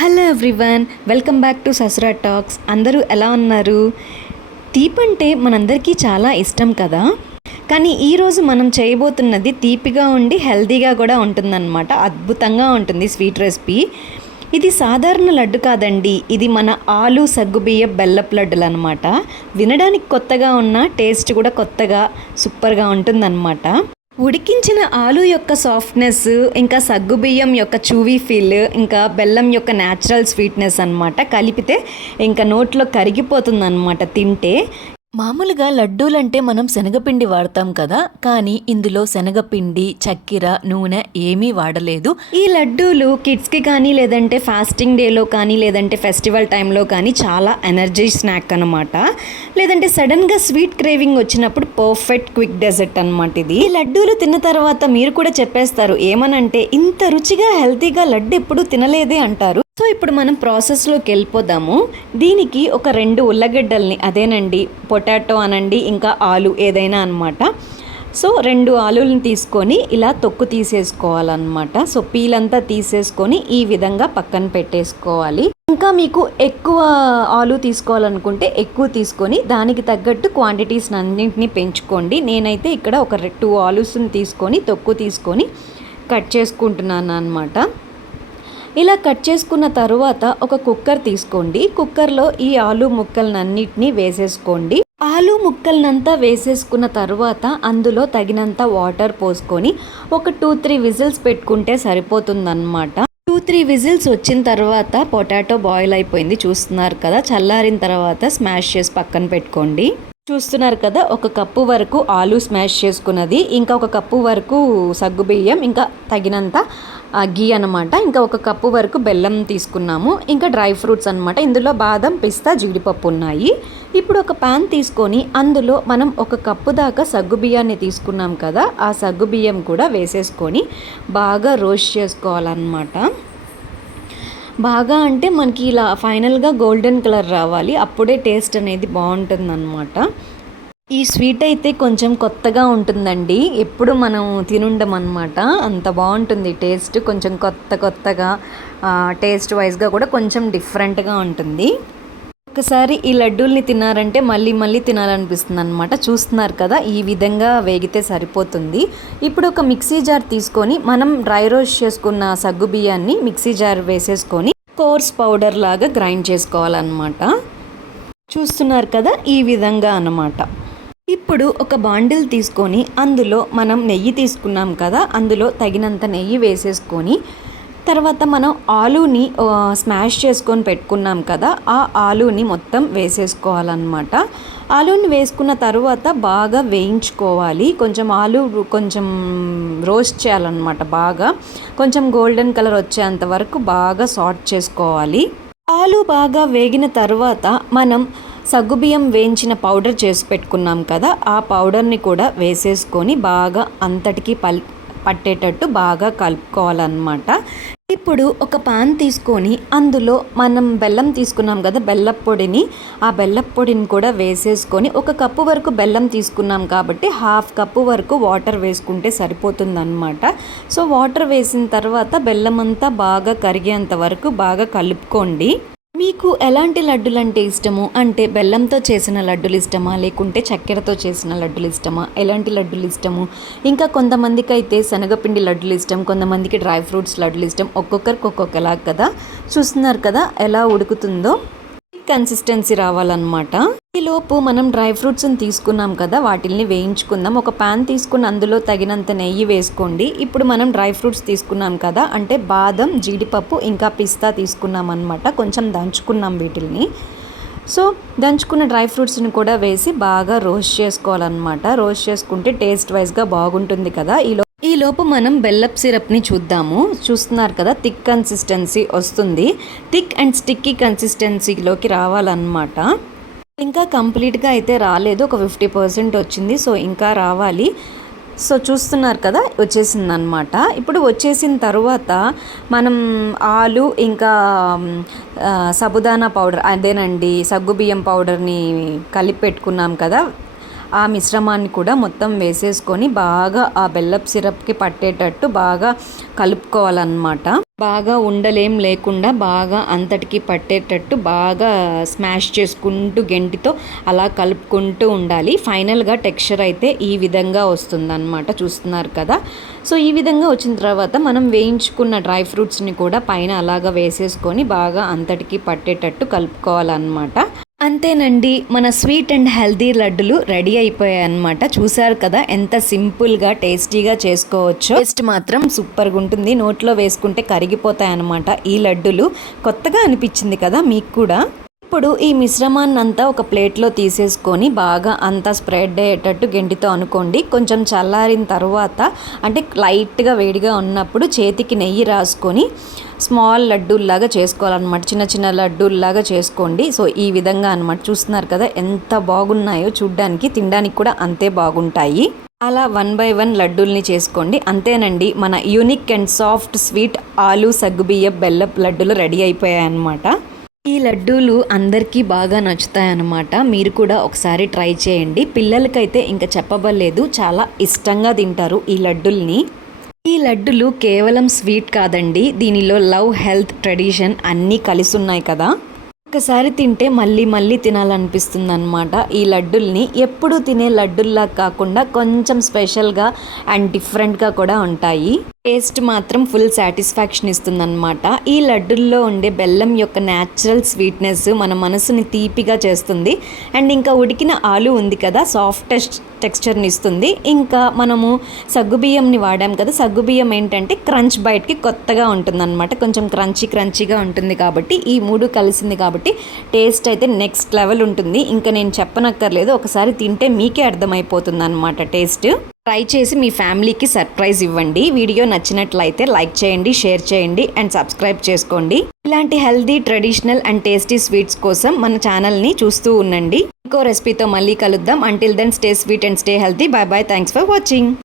Hello everyone, welcome back to Sasura talks. అందరూ ఎలా ఉన్నారు? తీపంటే మనందరికీ చాలా ఇష్టం కదా. కానీ ఈరోజు మనం చేయబోతున్నది తీపిగా ఉండి హెల్తీగా కూడా ఉంటుందన్నమాట. అద్భుతంగా ఉంటుంది స్వీట్ రెసిపీ. ఇది సాధారణ లడ్డు కాదండి, ఇది మన ఆలు సగ్గుబియ్య బెల్లపు లడ్డులు అనమాట. వినడానికి కొత్తగా ఉన్న టేస్ట్ కూడా కొత్తగా సూపర్గా ఉంటుందన్నమాట. ఉడికించిన ఆలు యొక్క సాఫ్ట్నెస్, ఇంకా సగ్గుబియ్యం యొక్క చూవీ ఫీల్, ఇంకా బెల్లం యొక్క న్యాచురల్ స్వీట్నెస్ అనమాట కలిపితే ఇంకా నోట్లో కరిగిపోతుంది అనమాట తింటే. మామూలుగా లడ్డూలంటే మనం శనగపిండి వాడతాం కదా, కానీ ఇందులో శనగపిండి, చక్కెర, నూనె ఏమీ వాడలేదు. ఈ లడ్డూలు కిడ్స్కి కానీ, లేదంటే ఫాస్టింగ్ డేలో కానీ, లేదంటే ఫెస్టివల్ టైంలో కానీ చాలా ఎనర్జీ స్నాక్ అనమాట. లేదంటే సడన్గా స్వీట్ క్రేవింగ్ వచ్చినప్పుడు పర్ఫెక్ట్ క్విక్ డెజర్ట్ అనమాట ఇది. ఈ లడ్డూలు తిన్న తర్వాత మీరు కూడా చెప్పేస్తారు ఏమనంటే, ఇంత రుచిగా హెల్తీగా లడ్డు ఎప్పుడు తినలేదే అంటారు. సో ఇప్పుడు మనం ప్రాసెస్లోకి వెళ్ళిపోదాము. దీనికి ఒక 2 ఉల్లగడ్డల్ని, అదేనండి పొటాటో అనండి, ఇంకా ఆలు ఏదైనా అనమాట. సో 2 ఆలులను తీసుకొని ఇలా తొక్కు తీసేసుకోవాలన్నమాట. సో పీలంతా తీసేసుకొని ఈ విధంగా పక్కన పెట్టేసుకోవాలి. ఇంకా మీకు ఎక్కువ ఆలు తీసుకోవాలనుకుంటే ఎక్కువ తీసుకొని దానికి తగ్గట్టు క్వాంటిటీస్ అన్నింటినీ పెంచుకోండి. నేనైతే ఇక్కడ ఒక 2 ఆలూస్ని తీసుకొని తొక్కు తీసుకొని కట్ చేసుకుంటున్నాను అనమాట. ఇలా కట్ చేసుకున్న తరువాత ఒక కుక్కర్ తీసుకోండి. కుక్కర్లో ఈ ఆలు ముక్కలన్నిటినీ వేసేసుకోండి. ఆలు ముక్కలనంతా వేసేసుకున్న తరువాత అందులో తగినంత వాటర్ పోసుకొని ఒక 2-3 విజిల్స్ పెట్టుకుంటే సరిపోతుందన్నమాట. 2-3 విజిల్స్ వచ్చిన తర్వాత పొటాటో బాయిల్ అయిపోయింది, చూస్తున్నారు కదా. చల్లారిన తర్వాత స్మాష్ చేసి పక్కన పెట్టుకోండి. చూస్తున్నారు కదా, 1 కప్పు వరకు ఆలు స్మాష్ చేసుకున్నది, ఇంకా 1 కప్పు వరకు సగ్గుబియ్యం, ఇంకా తగినంత గీ అనమాట. ఇంకా 1 కప్పు వరకు బెల్లం తీసుకున్నాము, ఇంకా డ్రై ఫ్రూట్స్ అనమాట. ఇందులో బాదం, పిస్తా, జీడిపప్పు ఉన్నాయి. ఇప్పుడు ఒక ప్యాన్ తీసుకొని అందులో మనం 1 కప్పు దాకా సగ్గుబియ్యాన్ని తీసుకున్నాం కదా, ఆ సగ్గుబియ్యం కూడా వేసేసుకొని బాగా రోస్ట్ చేసుకోవాలన్నమాట. బాగా అంటే మనకి ఇలా ఫైనల్గా గోల్డెన్ కలర్ రావాలి, అప్పుడే టేస్ట్ అనేది బాగుంటుందన్నమాట. ఈ స్వీట్ అయితే కొంచెం కొత్తగా ఉంటుందండి, ఎప్పుడు మనం తినుండం అనమాట. అంత బాగుంటుంది టేస్ట్, కొంచెం కొత్తగా టేస్ట్ వైజ్గా కూడా కొంచెం డిఫరెంట్గా ఉంటుంది. ఒకసారి ఈ లడ్డూల్ని తిన్నారంటే మళ్ళీ తినాలనిపిస్తుంది అనమాట. చూస్తున్నారు కదా, ఈ విధంగా వేగితే సరిపోతుంది. ఇప్పుడు ఒక మిక్సీ జార్ తీసుకొని మనం డ్రై రోస్ట్ చేసుకున్న సగ్గు బియ్యాన్ని మిక్సీ జార్ వేసేసుకొని కోర్స్ పౌడర్ లాగా గ్రైండ్ చేసుకోవాలన్నమాట. చూస్తున్నారు కదా, ఈ విధంగా అన్నమాట. ఇప్పుడు ఒక బాండిల్ తీసుకొని అందులో మనం నెయ్యి తీసుకున్నాం కదా, అందులో తగినంత నెయ్యి వేసేసుకొని తర్వాత మనం ఆలూని స్మాష్ చేసుకొని పెట్టుకున్నాం కదా, ఆ ఆలూని మొత్తం వేసేసుకోవాలన్నమాట. ఆలూని వేసుకున్న తర్వాత బాగా వేయించుకోవాలి. కొంచెం ఆలు కొంచెం రోస్ట్ చేయాలన్నమాట. బాగా కొంచెం గోల్డెన్ కలర్ వచ్చేంత వరకు బాగా సాట్ చేసుకోవాలి. ఆలు బాగా వేగిన తర్వాత మనం సగ్గుబియ్యం వేయించిన పౌడర్ చేసి పెట్టుకున్నాం కదా, ఆ పౌడర్ని కూడా వేసేసుకొని బాగా అంతటికి పట్టేటట్టు బాగా కలుపుకోవాలన్నమాట. ఇప్పుడు ఒక పాన్ తీసుకొని అందులో మనం బెల్లం తీసుకున్నాం కదా, బెల్లపు పొడిని, ఆ బెల్లపు పొడిని కూడా వేసేసుకొని 1 కప్పు వరకు బెల్లం తీసుకున్నాం కాబట్టి 1/2 కప్పు వరకు వాటర్ వేసుకుంటే సరిపోతుందన్నమాట. సో వాటర్ వేసిన తర్వాత బెల్లం అంతా బాగా కరిగేంత వరకు బాగా కలుపుకోండి. మీకు ఎలాంటి లడ్డులు అంటే ఇష్టము, అంటే బెల్లంతో చేసిన లడ్డులు ఇష్టమా, లేకుంటే చక్కెరతో చేసిన లడ్డులు ఇష్టమా, ఎలాంటి లడ్డులు ఇష్టము? ఇంకా కొంతమందికి అయితే శనగపిండి లడ్డులు ఇష్టం, కొంతమందికి డ్రై ఫ్రూట్స్ లడ్డులు ఇష్టం. ఒక్కొక్కరికి ఒక్కొక్కలా కదా. చూస్తున్నారు కదా ఎలా ఉడుకుతుందో, కన్సిస్టెన్సీ రావాలన్నమాట. ఈలోపు మనం డ్రై ఫ్రూట్స్ని తీసుకున్నాం కదా, వాటిల్ని వేయించుకుందాం. ఒక ప్యాన్ తీసుకుని అందులో తగినంత నెయ్యి వేసుకోండి. ఇప్పుడు మనం డ్రై ఫ్రూట్స్ తీసుకున్నాం కదా, అంటే బాదం, జీడిపప్పు, ఇంకా పిస్తా తీసుకున్నాం అనమాట. కొంచెం దంచుకున్నాం వీటిల్ని. సో దంచుకున్న డ్రై ఫ్రూట్స్ని కూడా వేసి బాగా రోస్ట్ చేసుకోవాలన్నమాట. రోస్ట్ చేసుకుంటే టేస్ట్ వైజ్గా బాగుంటుంది కదా. ఈలోపు మనం బెల్లప్ సిరప్ని చూద్దాము. చూస్తున్నారు కదా, థిక్ కన్సిస్టెన్సీ వస్తుంది. థిక్ అండ్ స్టిక్కీ కన్సిస్టెన్సీలోకి రావాలన్నమాట. ఇంకా కంప్లీట్గా అయితే రాలేదు, ఒక 50% వచ్చింది. సో ఇంకా రావాలి. సో చూస్తున్నారు కదా, వచ్చేసింది అనమాట. ఇప్పుడు వచ్చేసిన తర్వాత మనం ఆలు ఇంకా సబుదానా పౌడర్, అదేనండి సగ్గుబియ్యం పౌడర్ని కలిపి పెట్టుకున్నాం కదా, ఆ మిశ్రమాన్ని కూడా మొత్తం వేసేసుకొని బాగా ఆ బెల్లపు సిరప్కి పట్టేటట్టు బాగా కలుపుకోవాలన్నమాట. బాగా ఉండలేం లేకుండా బాగా అంతటికి పట్టేటట్టు బాగా స్మాష్ చేసుకుంటూ గెంటితో అలా కలుపుకుంటూ ఉండాలి. ఫైనల్గా టెక్స్చర్ అయితే ఈ విధంగా వస్తుందన్నమాట, చూస్తున్నారు కదా. సో ఈ విధంగా వచ్చిన తర్వాత మనం వేయించుకున్న డ్రై ఫ్రూట్స్ని కూడా పైన అలాగా వేసేసుకొని బాగా అంతటికి పట్టేటట్టు కలుపుకోవాలన్నమాట. అంతేనండి, మన స్వీట్ అండ్ హెల్తీ లడ్డులు రెడీ అయిపోయాయి అన్నమాట. చూసారు కదా ఎంత సింపుల్గా టేస్టీగా చేసుకోవచ్చు. టేస్ట్ మాత్రం సూపర్గా ఉంటుంది, నోట్లో వేసుకుంటే కరిగిపోతాయి అన్నమాట ఈ లడ్డులు. కొత్తగా అనిపించింది కదా మీకు కూడా. ఇప్పుడు ఈ మిశ్రమాన్ని అంతా ఒక ప్లేట్లో తీసేసుకొని బాగా అంతా స్ప్రెడ్ అయ్యేటట్టు గెంటితో అనుకోండి. కొంచెం చల్లారిన తర్వాత అంటే లైట్గా వేడిగా ఉన్నప్పుడు చేతికి నెయ్యి రాసుకొని స్మాల్ లడ్డూల్లాగా చేసుకోవాలన్నమాట. చిన్న చిన్న లడ్డూల్లాగా చేసుకోండి. సో ఈ విధంగా అన్నమాట. చూస్తున్నారు కదా ఎంత బాగున్నాయో చూడ్డానికి, తినడానికి కూడా అంతే బాగుంటాయి. అలా 1 by 1 లడ్డూల్ని చేసుకోండి. అంతేనండి, మన యూనిక్ అండ్ సాఫ్ట్ స్వీట్ ఆలు సగ్గుబియ్యం బెల్లం లడ్డూలు రెడీ అయిపోయాయి అన్నమాట. ఈ లడ్డూలు అందరికీ బాగా నచ్చుతాయన్నమాట. మీరు కూడా ఒకసారి ట్రై చేయండి. పిల్లలకైతే ఇంకా చెప్పబడలేదు, చాలా ఇష్టంగా తింటారు ఈ లడ్డూల్ని. ఈ లడ్డులు కేవలం స్వీట్ కాదండి, దీనిలో లవ్, హెల్త్, ట్రెడిషన్ అన్నీ కలిసి ఉన్నాయి కదా. ఒకసారి తింటే మళ్ళీ మళ్ళీ తినాలనిపిస్తుంది అనమాట. ఈ లడ్డుల్ని ఎప్పుడు తినే లడ్డుల్లా కాకుండా కొంచెం స్పెషల్గా అండ్ డిఫరెంట్గా కూడా ఉంటాయి. టేస్ట్ మాత్రం ఫుల్ సాటిస్ఫాక్షన్ ఇస్తుందన్నమాట. ఈ లడ్డుల్లో ఉండే బెల్లం యొక్క న్యాచురల్ స్వీట్నెస్ మన మనసుని తీపిగా చేస్తుంది. అండ్ ఇంకా ఉడికిన ఆలు ఉంది కదా, సాఫ్ట్ టెక్స్చర్ని ఇస్తుంది. ఇంకా మనము సగ్గుబియ్యంని వాడాం కదా, సగ్గుబియ్యం ఏంటంటే క్రంచ్ బైట్కి కొత్తగా ఉంటుందన్నమాట. కొంచెం క్రంచీగా ఉంటుంది కాబట్టి ఈ మూడు కలిసింది కాబట్టి టేస్ట్ అయితే నెక్స్ట్ లెవెల్ ఉంటుంది. ఇంకా నేను చెప్పనక్కర్లేదు, ఒకసారి తింటే మీకే అర్థమైపోతుంది అన్నమాట టేస్ట్. ట్రై చేసి మీ ఫ్యామిలీకి సర్ప్రైజ్ ఇవ్వండి. వీడియో నచ్చినట్లయితే లైక్ చేయండి, షేర్ చేయండి అండ్ సబ్స్క్రైబ్ చేసుకోండి. ఇలాంటి healthy, traditional and tasty sweets కోసం మన ఛానల్ని చూస్తూ ఉండండి. ఇంకో రెసిపీతో మళ్ళీ కలుద్దాం. Until then stay sweet and stay healthy. Bye bye. Thanks for watching.